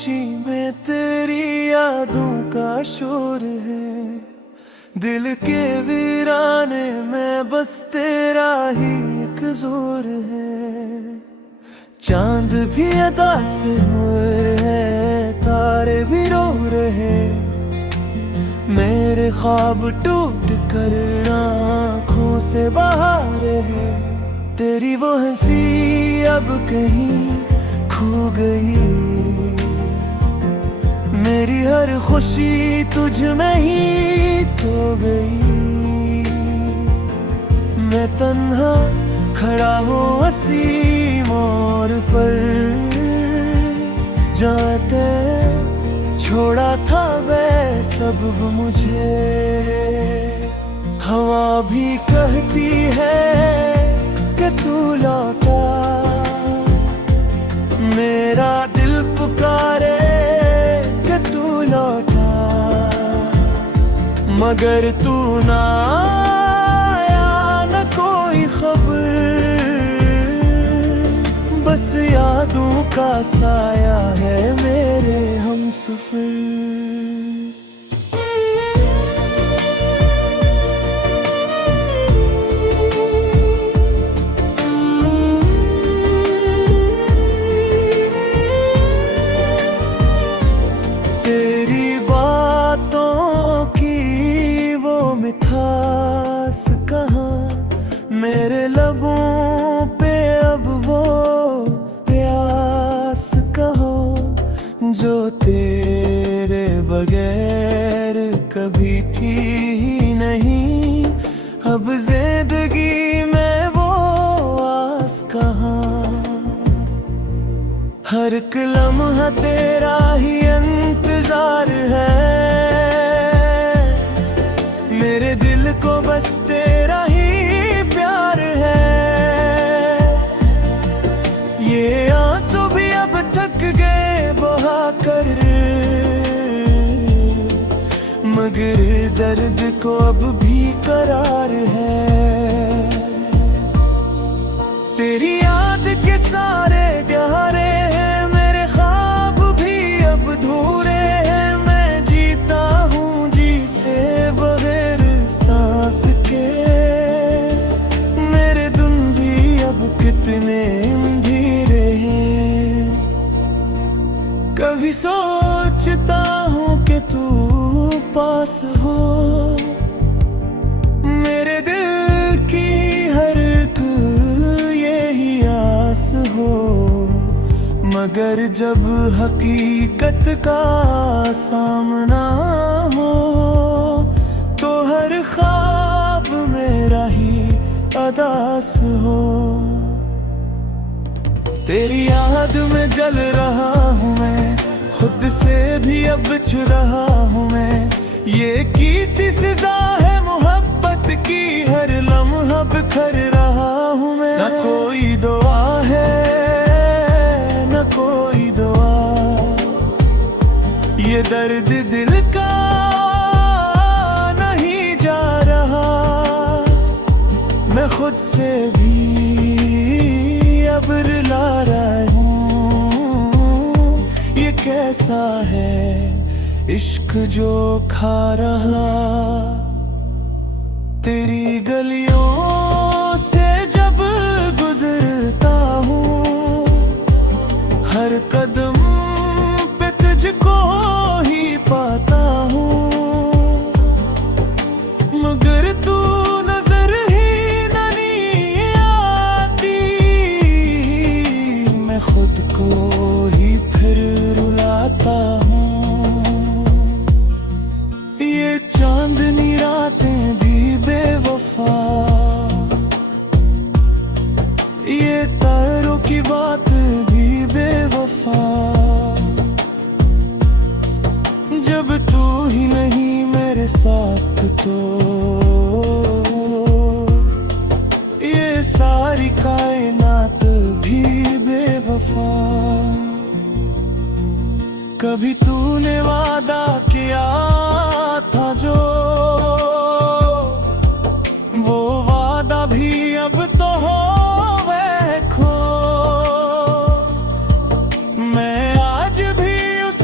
खामोशी में तेरी यादों का शोर है। दिल के वीराने में बस तेरा ही एक जोर है। चांद भी अदा से हुए हैं, तारे भी रो रहे। मेरे ख्वाब टूट कर आँखों से बाहर है। तेरी वो हंसी अब कहीं खो गई। मेरी हर खुशी तुझ में ही सो गई। मैं तन्हा खड़ा हूँ वसी मोड़ पर, जाते छोड़ा था वह सब मुझे। हवा भी कहती है कि तू लौटा। मेरा दिल पुकारे कि तू लौटा, मगर तू ना आया, न कोई खबर। बस यादों का साया है मेरे हमसफर। मिठास कहाँ मेरे लबों पे अब वो प्यास कहो, जो तेरे बगैर कभी थी ही नहीं। अब जिंदगी में वो आस कहाँ। हर एक लम्हा तेरा ही इंतजार है। मेरे दिल को बस तेरा ही प्यार है। ये आंसू भी अब थक गए बहा कर, मगर दर्द को अब भी करार है। तेरी याद के सारे गहरे हैं, मेरे ख्वाब भी अब अधूरे हैं। मैं जीता हूँ जी से बगैर सांस के। मेरे दिन भी अब कितने अंधेरे हैं। कभी सोचता हूँ कि तू पास हो। मेरे दिल की हर एक यही आस हो, मगर जब हकीकत का सामना हो, तो हर ख्वाब मेरा ही अदास हो। तेरी याद में जल रहा हूँ मैं, खुद से भी अब बिछ रहा हूँ मैं। ये किसी सजा है मोहब्बत की, हर लम्हा बिखर रहा हूँ मैं। न कोई दुआ है न कोई दुआ, ये दर्द दिल का नहीं जा रहा। मैं खुद से भी अब रुला रहा हूँ। ये कैसा है इश्क जो खा रहा। तेरी गलियों से जब गुजरता हूँ, हर कदम पे तुझको ही पाता हूँ। मगर तू नजर ही नहीं आती, मैं खुद को ही फिर रुलाता हूँ। ये चांदनी रातें भी बेवफा, ये तारों की बात भी बेवफा। जब तू ही नहीं मेरे साथ तो ये सारी कायनात भी बेवफा। कभी तूने वादा किया था जो, वो वादा भी अब तो हो गए खो। मैं आज भी उस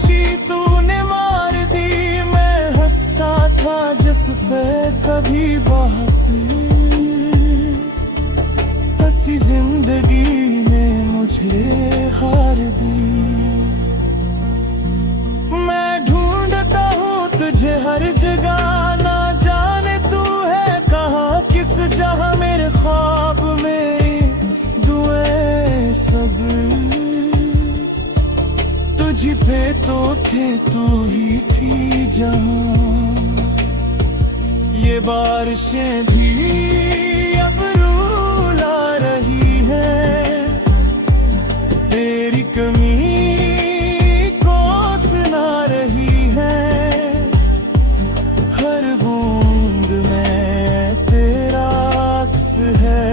खुशी तूने मार दी। मैं हंसता था जिस पे कभी बात, हंसी जिंदगी ने मुझे हार दी। मैं ढूंढता हूँ तुझे हर जगह, ना जाने तू है कहाँ किस जहाँ। मेरे ख्वाब में दुआएं सब तुझी पे तो थे, तू ही थी जहाँ। ये बारिशें भी अब रुला रही है, तेरी कमी को सुना रही है। हर बूंद में तेरा अक्स है,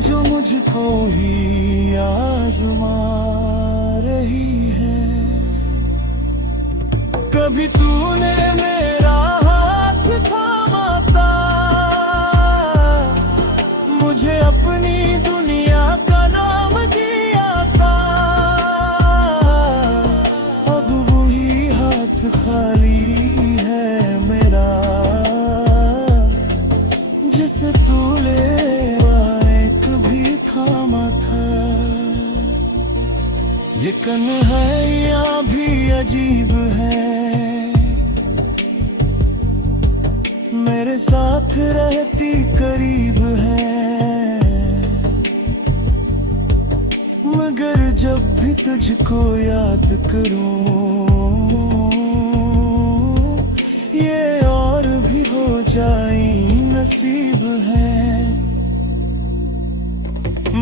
जो मुझको ही आजमा रही है। कभी तूने मेरा हाथ थामा था, मुझे अपनी दुनिया का नाम दिया था। अब वही हाथ खाली है मेरा, जिसे तूने एक भी थामा था। ये कन्हैया भी अजीब है, मेरे साथ रहती करीब है। मगर जब भी तुझको याद करूं, ये और भी हो जाए नसीब है।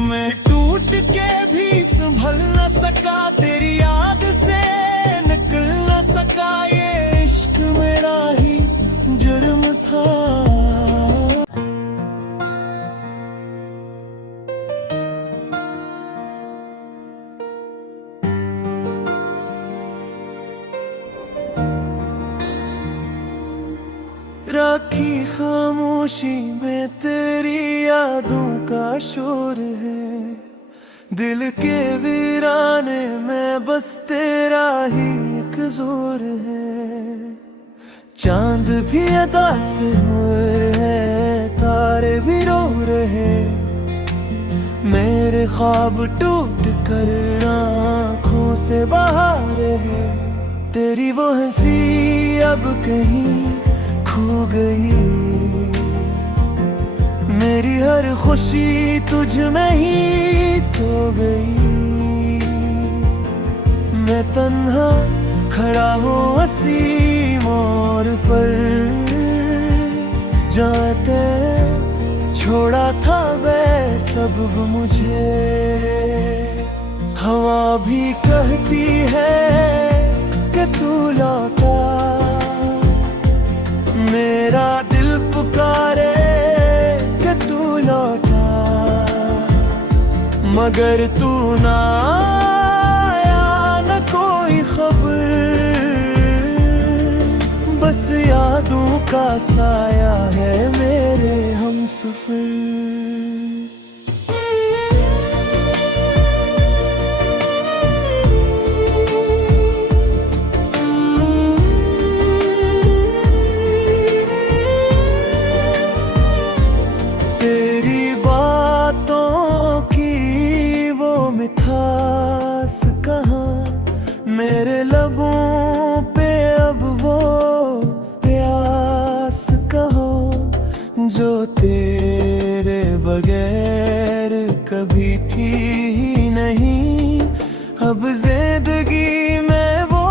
मैं टूट के भी संभल न सका, तेरी याद से निकल न सका। ये इश्क मेरा ही जुर्म था। राखी खामोशी में तेरी यादों का शोर है, दिल के वीराने में बस तेरा ही एक जोर है। चांद भी अदा से हुए हैं, तारे भी रो रहे, मेरे ख्वाब टूट कर आँखों से बाहर है। तेरी वो हंसी अब कहीं खो गई, मेरी हर खुशी तुझ में ही सो गई। मैं तन्हा खड़ा हूँ वसी मोड़ पर, जाते छोड़ा था मैं सब मुझे। हवा भी कहती है कि तू लौटा, मेरा दिल पुकारे कि तू लौटा। मगर तू ना आया, न कोई खबर, बस यादों का साया है मेरे हमसफर। मिठास कहाँ मेरे लबों पे अब वो प्यास कहाँ, जो तेरे बगैर कभी थी ही नहीं। अब जिंदगी में वो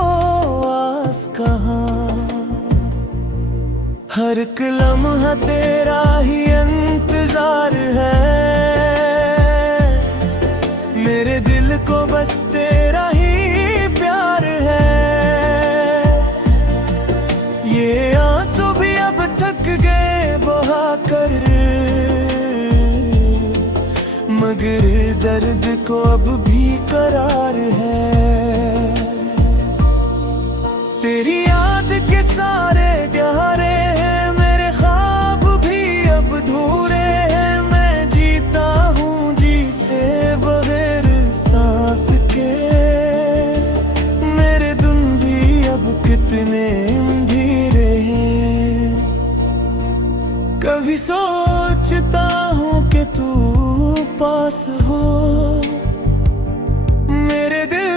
आस कहाँ, हर एक लम्हा तेरा ही इंतजार है। मेरे दिल को बस तेरा ही प्यार है। ये आंसू भी अब थक गए बहा कर, मगर दर्द को अब भी करार है। तेरी याद के सारे गहरे हैं, मेरे ख्वाब भी अब अधूरे हैं। मैं जीता हूँ जी से बगैर सांस के, कभी सोचता हूँ कि तू पास हो, मेरे दिल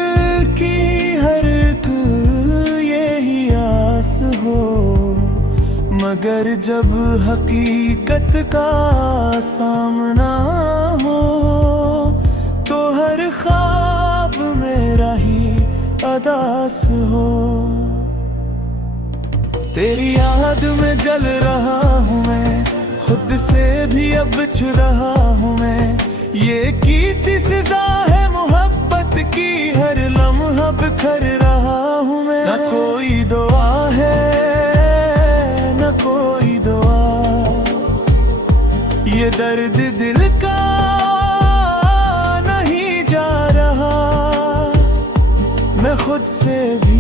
की हर एक यही आस हो। मगर जब हकीकत का सामना हो तो हर ख्वाब मेरा ही अदास हो। तेरी याद में जल रहा हूँ मैं, खुद से भी अब बिछ रहा हूँ मैं। ये किसी सजा है मोहब्बत की, हर लम्हा बिखर रहा हूँ मैं। न कोई दुआ है न कोई दुआ, ये दर्द दिल का नहीं जा रहा। मैं खुद से भी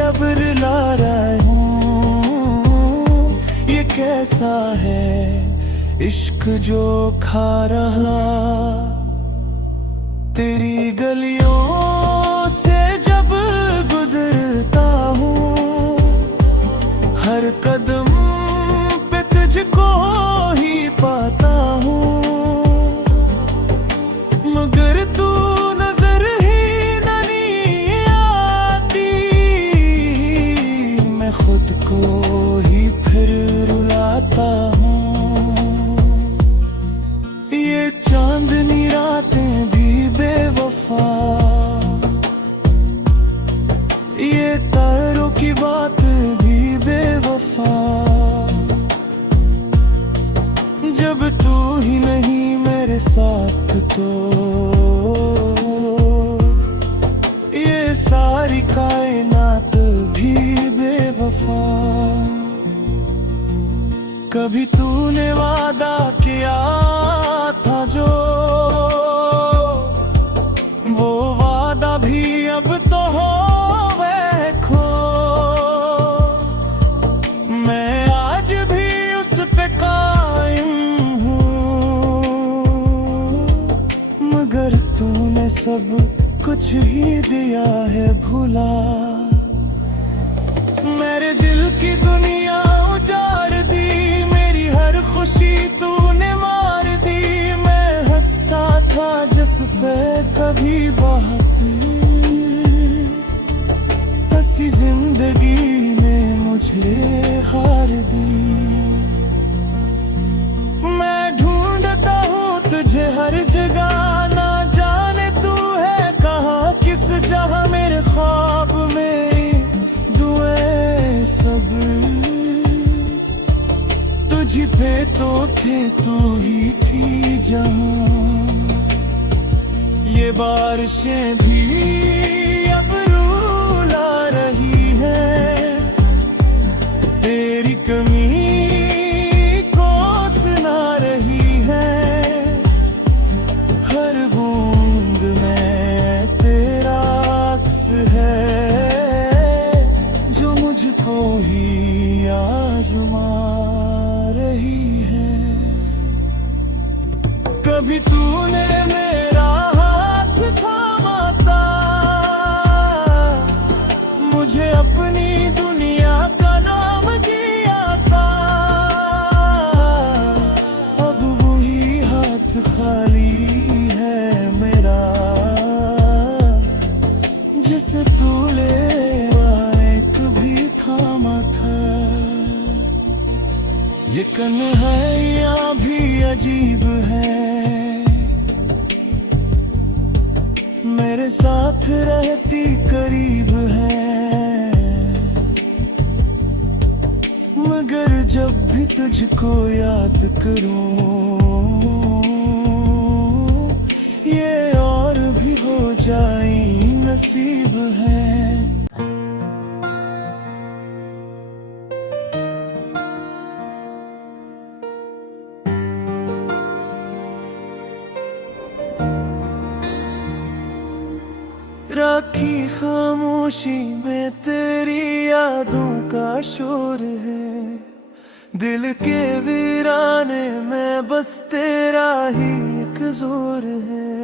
अब रुला रहा हूँ, ये कैसा है इश्क जो खा रहा। तेरी गलियों से जब गुजरता हूँ, हर कदम पे तुझको ही पाता हूँ। मगर तू नजर ही नहीं आती, मैं खुद को ही फिर रुलाता हूँ। ये चांदनी रातें भी बेवफा, ये तारों की बात भी बेवफा। जब तू ही नहीं मेरे साथ तो ये सारी कायनात भी बेवफा। कभी तूने वादा किया था जो, वो वादा भी अब तो हो गए खो। मैं आज भी उस पे कायम हूँ, मगर तूने सब कुछ ही दिया है भुला। मेरे दिल की दुनिया उजाड़ दी, मेरी हर खुशी तूने मार दी। मैं हंसता था जिस पे कभी बात, हंसी जिंदगी ने मुझे हार दी। मैं ढूंढता हूँ तुझे हर जगह, ना जाने तू है कहाँ किस जहाँ। मेरे ख्वाब में दुआएं सब तुझी पे तो थे, तू ही थी जहाँ। ये बारिशें भी अब रुला रही है, तेरी कमी को सुना रही है। हर बूंद में तेरा अक्स है, जो मुझको ही आजमा रही है। कभी तूने मेरा हाथ थामा था, मुझे अपनी दुनिया का नाम किया था। अब वही हाथ खाली है मेरा, जिसे तूने एक भी थामा था। ये कन्हैया भी अजीब है, मेरे साथ रहती करीब है। मगर जब भी तुझको याद करूं, ये और भी हो जाए नसीब है। राखी खामोशी में तेरी यादों का शोर है, दिल के वीराने में बस तेरा ही एक जोर है।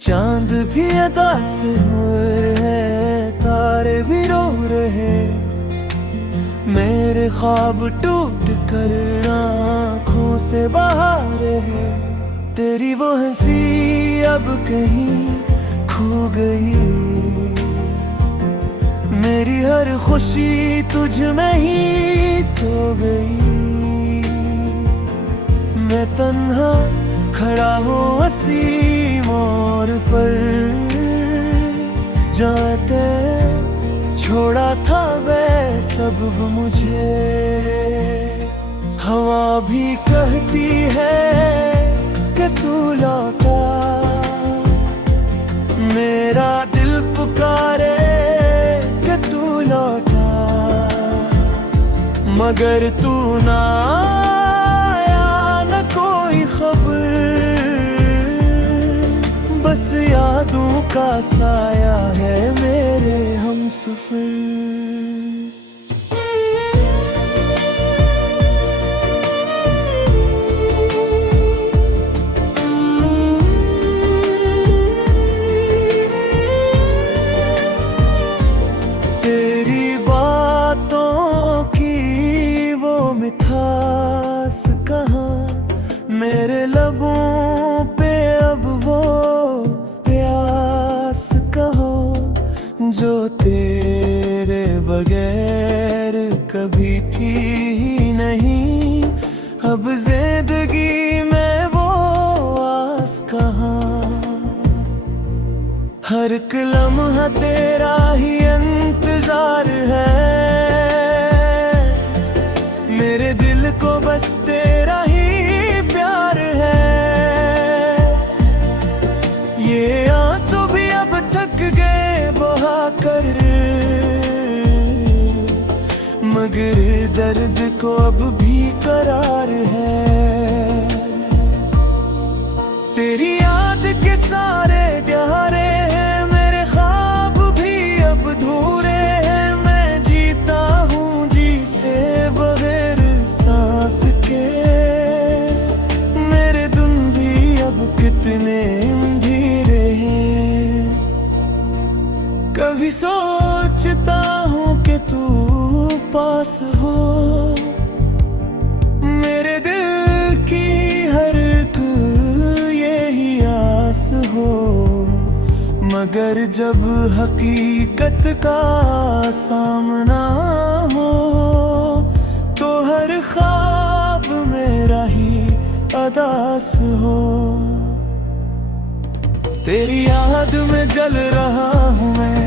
चांद भी अदा से हुए हैं, तारे भी रो रहे, मेरे ख्वाब टूट कर आँखों से बहारे है। तेरी वो हंसी अब कहीं खो गई, मेरी हर खुशी तुझ में ही सो गई। मैं तन्हा खड़ा हूँ हंसी मोड़ पर, जाते छोड़ा था मैं सब मुझे। हवा भी कहती है कि तू लौटा, मेरा दिल पुकारे कि तू लौटा, मगर तू ना आया, न कोई खबर, बस यादों का साया है मेरे हमसफर। तेरी बातों की वो मिठास कहाँ, मेरे लबों पे अब वो प्यास कहो, जो तेरे बगैर कभी थी ही नहीं। अब जिंदगी में वो आस कहाँ, हर एक लम्हा तेरा ही इंतजार है, मेरे दिल को बस तेरा ही प्यार है। ये आंसू भी अब थक गए बहा कर, मगर दर्द को अब भी करार है। तेरी याद के सारे प्यारे हैं, मेरे ख्वाब भी अब अधूरे हैं। मैं जीता हूँ जी से बगैर सांस के, मेरे दिन भी अब कितने अंधेरे हैं। कभी सोचता हूँ कि तू पास हो, मेरे दिल की हर एक यही आस हो, मगर जब हकीकत का सामना हो, तो हर ख्वाब मेरा ही अदास हो। तेरी याद में जल रहा हूँ मैं,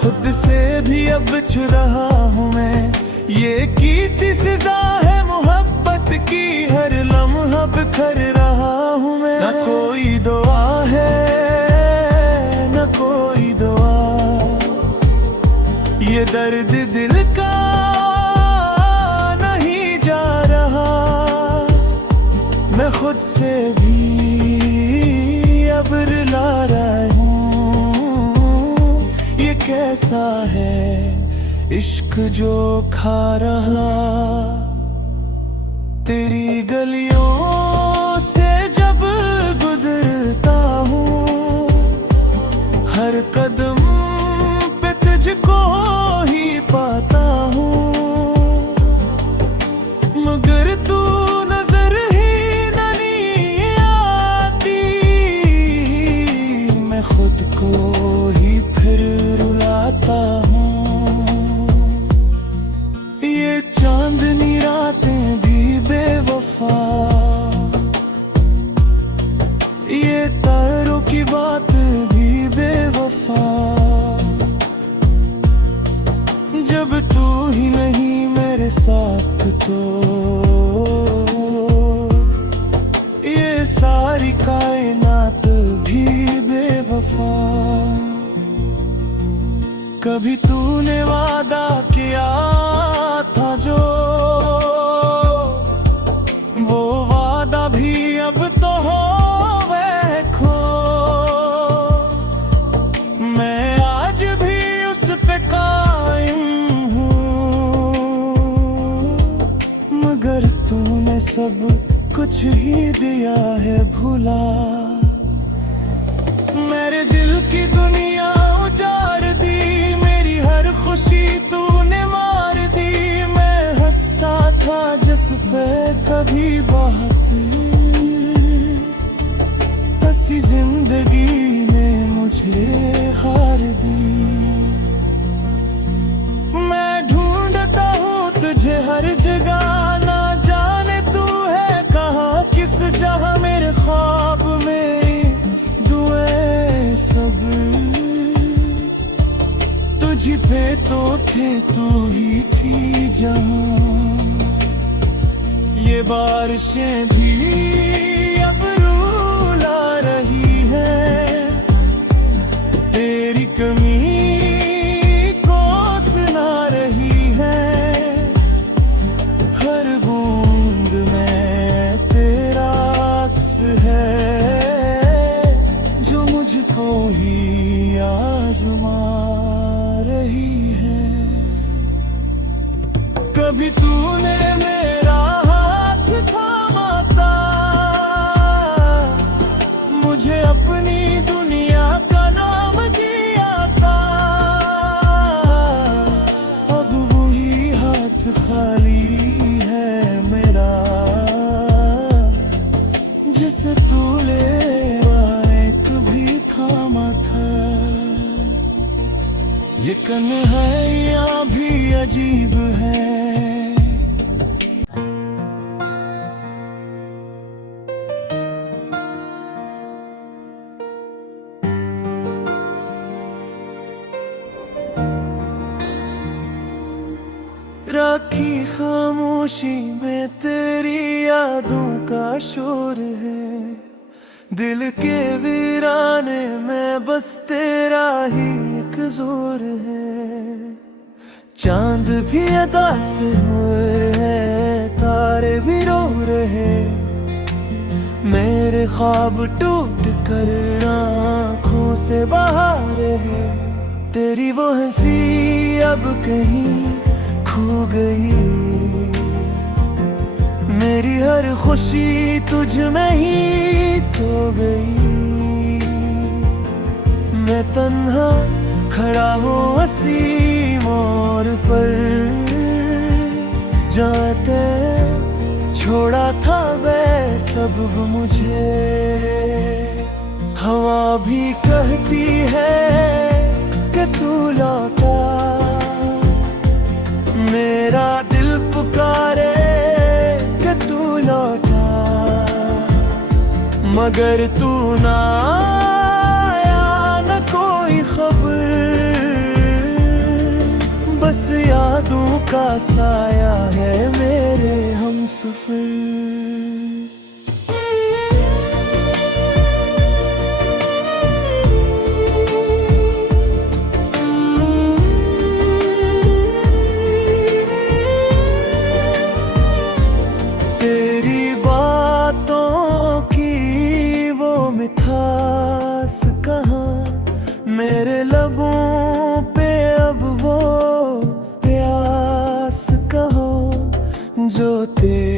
खुद से भी अब बिछड़ रहा हूँ मैं। ये किसी सजा है मोहब्बत की, हर लम्हा बिखर रहा हूँ मैं। न कोई दुआ है न कोई दुआ, ये दर्द दिल का नहीं जा रहा। मैं खुद से भी अब रुला रहा हूँ, ये कैसा है इश्क जो खा रहा। तेरी गलियों से जब गुजरता हूँ, हर कदम पे तुझको ही पाता हूँ, मगर तू नजर ही नहीं आती। मैं खुद को ही फिर रुलाता हूँ। ये चांदनी रातें भी बेवफा, ये तारों की बात भी बेवफा, जब तू ही नहीं मेरे साथ तो ये सारी कायनात भी बेवफा। कभी तूने वादा किया था जो, वो वादा भी अब तो हो गए खो। मैं आज भी उस पे कायम हूँ, मगर तूने सब कुछ ही दिया है भुला। मेरे दिल की दुनिया उजाड़ दी, मेरी हर खुशी तूने मार फिर हार दी। मैं ढूंढता हूँ तुझे हर जगह, ना जाने तू है कहाँ किस जहाँ। मेरे ख्वाब में दुए सब तुझी पे तो थे, तू ही थी जहाँ। ये बारिशें भी अब रुला रही है, तेरी कमी को सुना रही है। हर बूंद में तेरा अक्स है, जो मुझको ही आजमा रही है। कभी तूने मेरा हाथ थामा था, मुझे अपनी दुनिया का नाम दिया था। अब वही हाथ खाली है मेरा, जिसे तूने एक भी थामा था। ये कन्हैया भी अजीब है। राखी खामोशी में तेरी यादों का शोर है, दिल के वीराने में बस तेरा ही एक जोर है। चांद भी अदा से हुए हैं, तारे भी रो रहे, मेरे ख्वाब टूट कर आँखों से बाहर है। तेरी वो हंसी अब कहीं खो गई, मेरी हर खुशी तुझ में ही सो गई। मैं तन्हा खड़ा हूँ वसी मोड़ पर, जाते छोड़ा था मैं सब मुझे। हवा भी कहती है कि तू लौटा, मेरा दिल पुकारे कि तू लौटा। मगर तू ना आया, न कोई खबर, बस यादों का साया है मेरे हमसफर। मिठास कहाँ मेरे लबों पे अब वो प्यास कहो, जो तेरे